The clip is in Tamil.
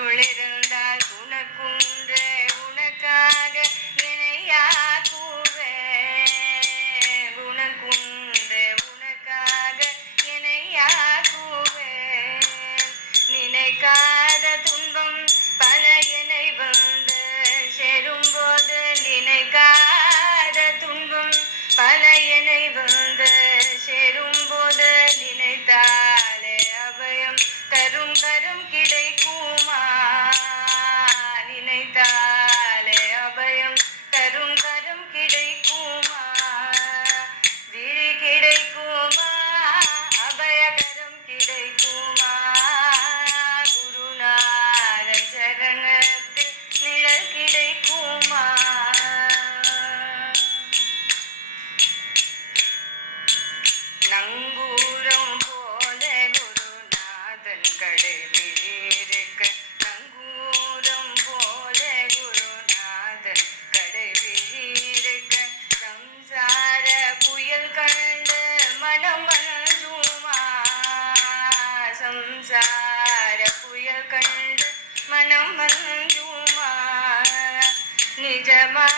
அருளிருந்தால் உனக்குன்றே உனக்காக இணையாக்குவேன் உனக்குன்றே உனக்காக இணையாக்குவேன் நினைக்காத துன்பம் பல என்னை வந்து சேரும்போது நினைக்காத துன்பம் பல என்னை வந்து சேரும்போது நினைத்தாலே அபயம் தரும் கரம் கிடைக்குமா நினைத்தாலே அபயம் தரும் கரம் கிடைக்குமா விழி கிடைக்குமா அபயகரம் கிடைக்குமா குருநாதன் சரணத்தில் நிழல் கிடைக்குமா நங்கூரம் போல குருநாதன் கடைவிழிருக்க நங்கூரம் போல குருநாதன் கடைவிழிருக்க சம்சார புயல் கண்டு மனம் மனஜுமா சம்சார புயல் கண்டு மனம் மனஜுமா நிஜமா